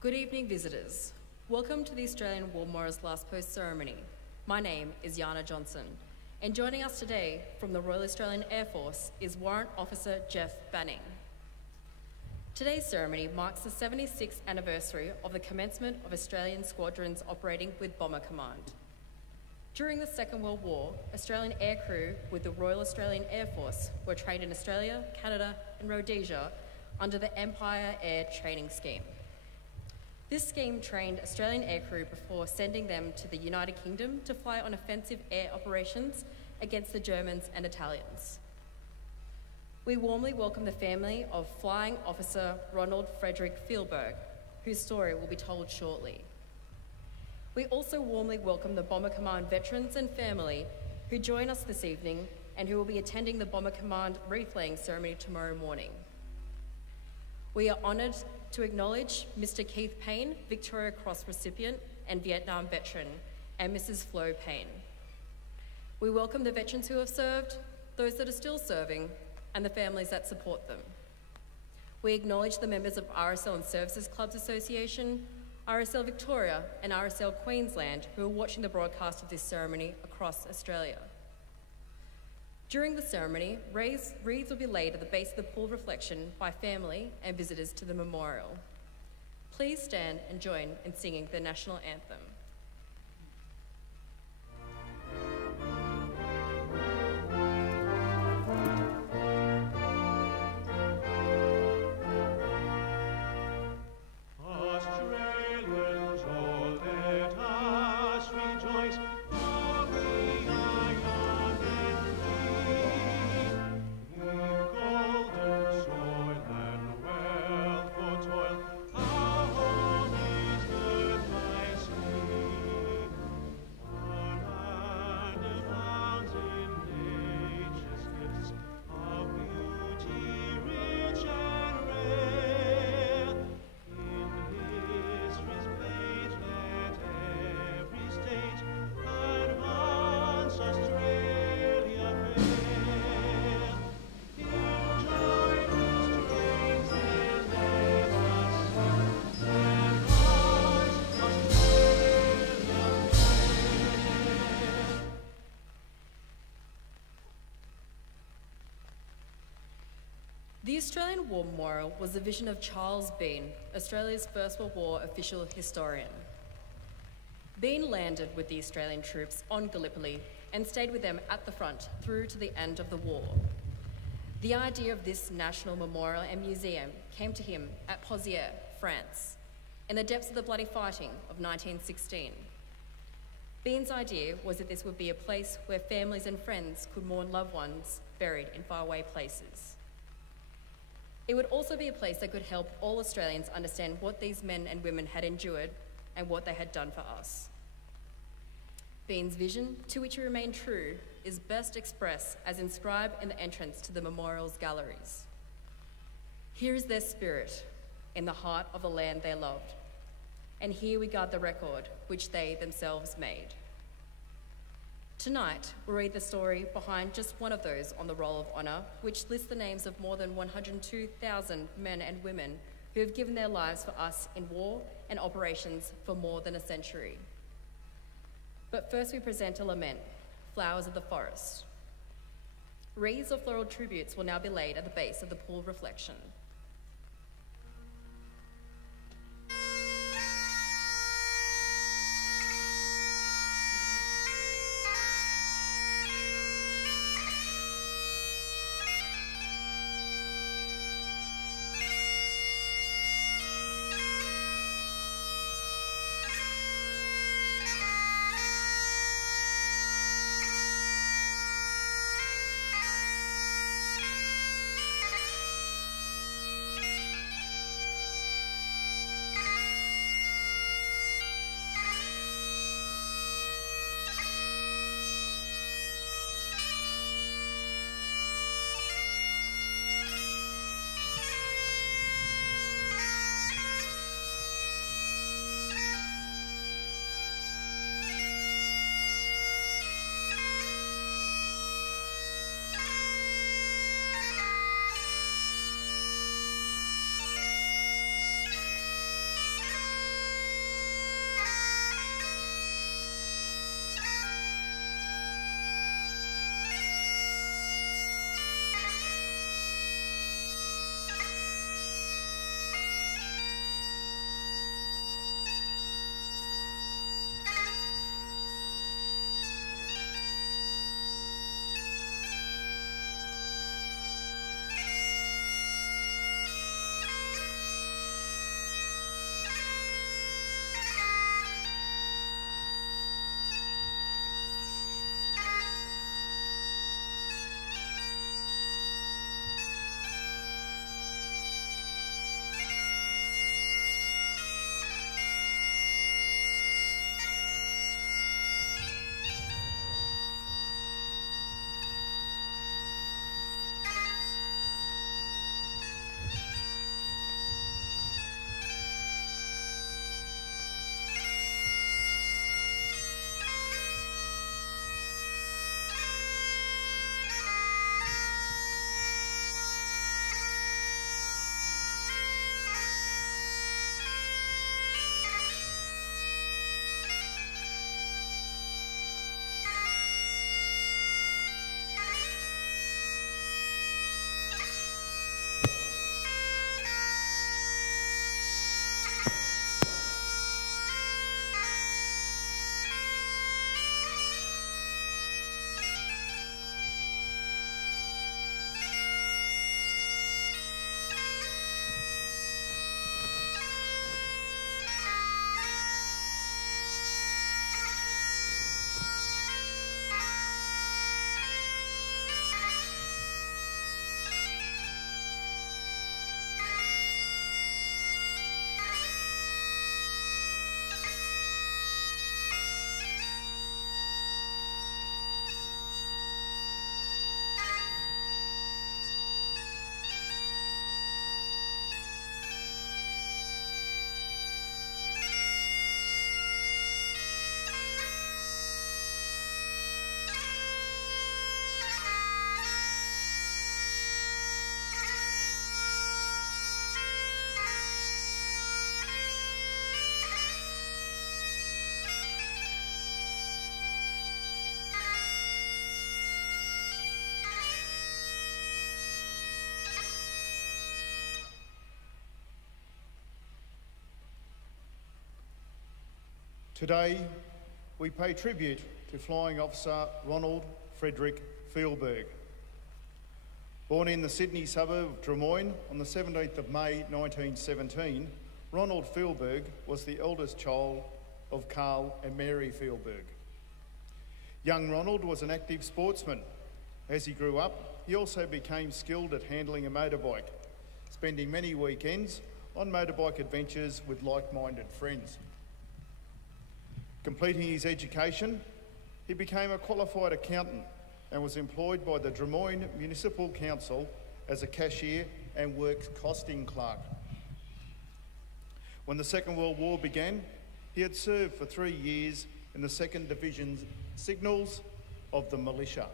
Good evening, visitors. Welcome to the Australian War Memorial's Last Post ceremony. My name is Yana Johnson, and joining us today from the Royal Australian Air Force is Warrant Officer Jeff Banning. Today's ceremony marks the 76th anniversary of the commencement of Australian squadrons operating with Bomber Command. During the Second World War, Australian aircrew with the Royal Australian Air Force were trained in Australia, Canada and Rhodesia under the Empire Air Training Scheme. This scheme trained Australian aircrew before sending them to the United Kingdom to fly on offensive air operations against the Germans and Italians. We warmly welcome the family of Flying Officer Ronald Frederick Feilberg, whose story will be told shortly. We also warmly welcome the Bomber Command veterans and family who join us this evening and who will be attending the Bomber Command wreath-laying ceremony tomorrow morning. We are honoured to acknowledge Mr. Keith Payne, Victoria Cross recipient and Vietnam veteran, and Mrs. Flo Payne. We welcome the veterans who have served, those that are still serving, and the families that support them. We acknowledge the members of RSL and Services Clubs Association, RSL Victoria and RSL Queensland who are watching the broadcast of this ceremony across Australia. During the ceremony, wreaths will be laid at the base of the pool reflection by family and visitors to the memorial. Please stand and join in singing the national anthem. The Australian War Memorial was the vision of Charles Bean, Australia's First World War official historian. Bean landed with the Australian troops on Gallipoli and stayed with them at the front through to the end of the war. The idea of this national memorial and museum came to him at Pozières, France, in the depths of the bloody fighting of 1916. Bean's idea was that this would be a place where families and friends could mourn loved ones buried in faraway places. It would also be a place that could help all Australians understand what these men and women had endured and what they had done for us. Bean's vision, to which he remained true, is best expressed as inscribed in the entrance to the memorial's galleries. Here is their spirit, in the heart of the land they loved, and here we guard the record which they themselves made. Tonight, we'll read the story behind just one of those on the Roll of Honour, which lists the names of more than 102,000 men and women who have given their lives for us in war and operations for more than a century. But first we present a lament, Flowers of the Forest. Wreaths of floral tributes will now be laid at the base of the pool reflection. Today, we pay tribute to Flying Officer Ronald Frederick Feilberg. Born in the Sydney suburb of Drummoyne on the 17th of May 1917, Ronald Feilberg was the eldest child of Carl and Mary Feilberg. Young Ronald was an active sportsman. As he grew up, he also became skilled at handling a motorbike, spending many weekends on motorbike adventures with like-minded friends. Completing his education, he became a qualified accountant and was employed by the Drummoyne Municipal Council as a cashier and works costing clerk. When the Second World War began, he had served for 3 years in the 2nd Division's Signals of the Militia.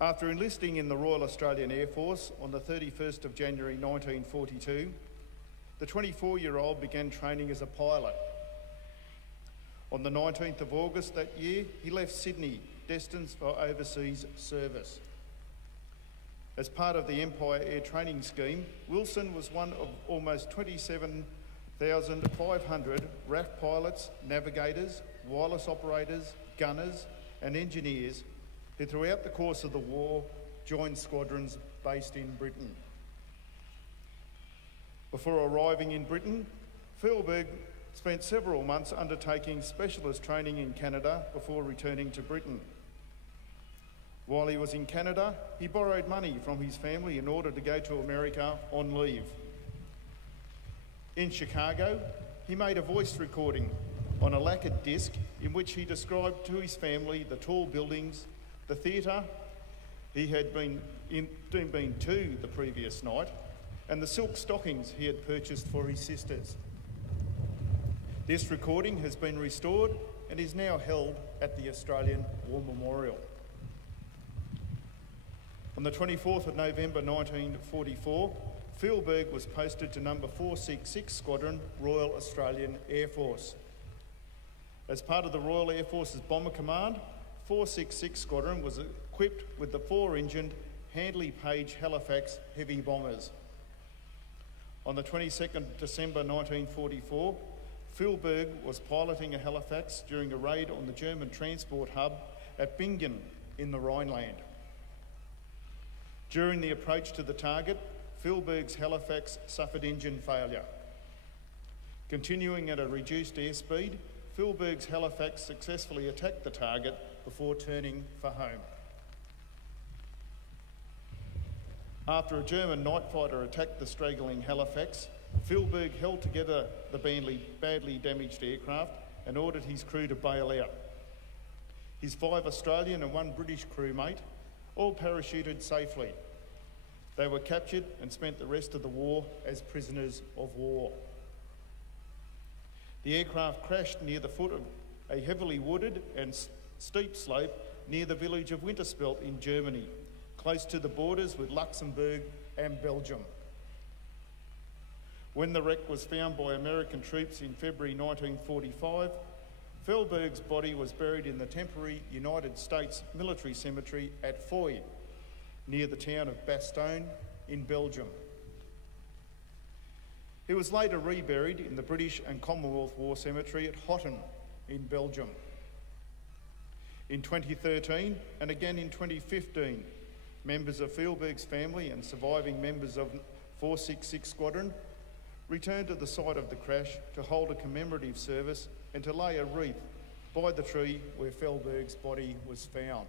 After enlisting in the Royal Australian Air Force on the 31st of January 1942, the 24-year-old began training as a pilot. On the 19th of August that year, he left Sydney, destined for overseas service. As part of the Empire Air Training Scheme, Wilson was one of almost 27,500 RAF pilots, navigators, wireless operators, gunners and engineers who throughout the course of the war joined squadrons based in Britain. Before arriving in Britain, Feilberg spent several months undertaking specialist training in Canada before returning to Britain. While he was in Canada, he borrowed money from his family in order to go to America on leave. In Chicago, he made a voice recording on a lacquered disc in which he described to his family the tall buildings, the theatre he had been to the previous night, and the silk stockings he had purchased for his sisters. This recording has been restored and is now held at the Australian War Memorial. On the 24th of November 1944, Feilberg was posted to number 466 Squadron, Royal Australian Air Force. As part of the Royal Air Force's Bomber Command, 466 Squadron was equipped with the 4-engined Handley Page Halifax heavy bombers. On the 22nd of December 1944, Feilberg was piloting a Halifax during a raid on the German transport hub at Bingen in the Rhineland. During the approach to the target, Feilberg's Halifax suffered engine failure. Continuing at a reduced airspeed, Feilberg's Halifax successfully attacked the target before turning for home. After a German night fighter attacked the straggling Halifax, Feilberg held together the badly damaged aircraft and ordered his crew to bail out. His 5 Australian and 1 British crewmate all parachuted safely. They were captured and spent the rest of the war as prisoners of war. The aircraft crashed near the foot of a heavily wooded and steep slope near the village of Winterspelt in Germany, close to the borders with Luxembourg and Belgium. When the wreck was found by American troops in February 1945, Feilberg's body was buried in the temporary United States military cemetery at Foy, near the town of Bastogne in Belgium. He was later reburied in the British and Commonwealth War Cemetery at Hotten in Belgium. In 2013 and again in 2015, members of Feilberg's family and surviving members of 466 Squadron returned to the site of the crash to hold a commemorative service and to lay a wreath by the tree where Feilberg's body was found.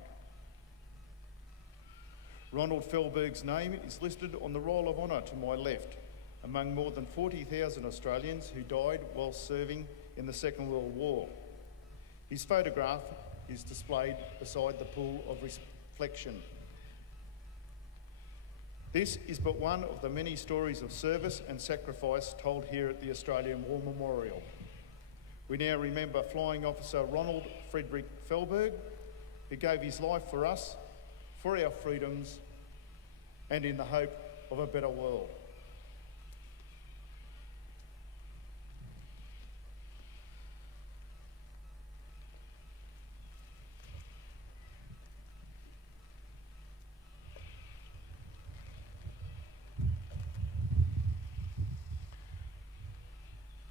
Ronald Feilberg's name is listed on the Roll of Honour to my left, among more than 40,000 Australians who died while serving in the Second World War. His photograph is displayed beside the pool of reflection. This is but one of the many stories of service and sacrifice told here at the Australian War Memorial. We now remember Flying Officer Ronald Frederick Feilberg, who gave his life for us, for our freedoms, and in the hope of a better world.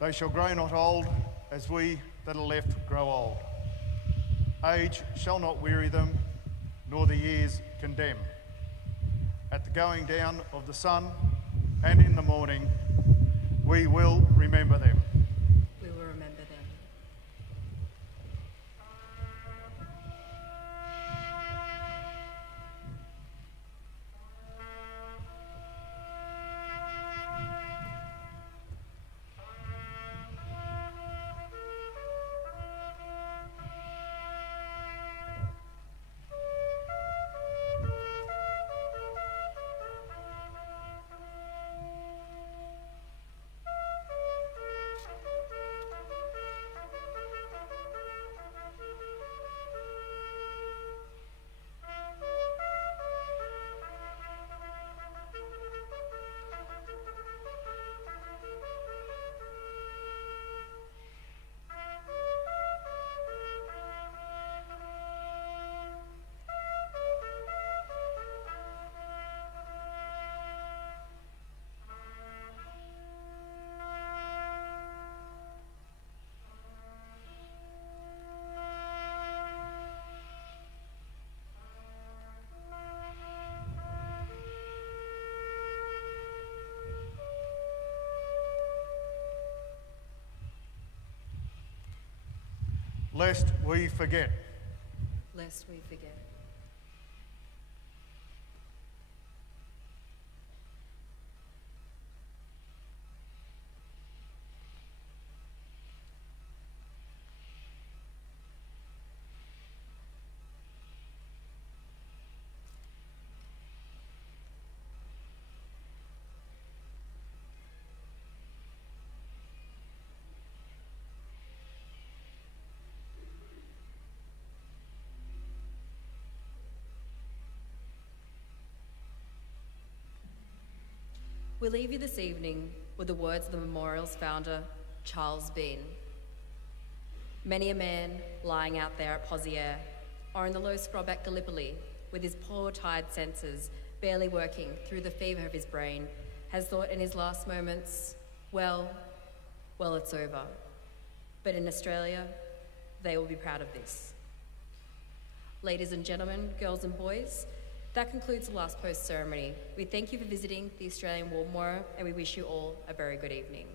They shall grow not old, as we that are left grow old. Age shall not weary them, nor the years condemn. At the going down of the sun and in the morning, we will remember them. We will remember them. Lest we forget. Lest we forget. We leave you this evening with the words of the memorial's founder, Charles Bean. Many a man lying out there at Poziere or in the low scrub at Gallipoli with his poor tired senses barely working through the fever of his brain has thought in his last moments, well, it's over. But in Australia, they will be proud of this. Ladies and gentlemen, girls and boys, that concludes the last post ceremony. We thank you for visiting the Australian War Memorial and we wish you all a very good evening.